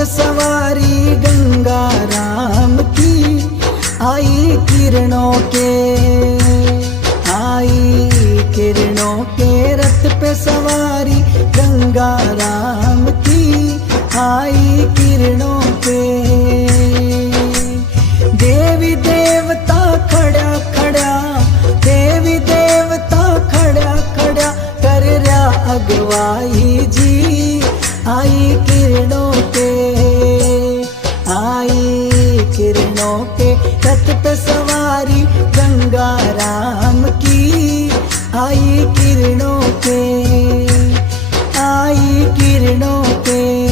पे सवारी गंगा राम की, आई किरणों के, आई किरणों के रथ पे सवारी गंगा राम की, आई किरणों पे। देवी देवता खड़ा खड़ा, देवी देवता खड़ा खड़ा कर रहा अगवाई जी, आई किरणों के, आई किरणों के रथ पे सवारी गंगा राम की, आई किरणों के, आई किरणों के।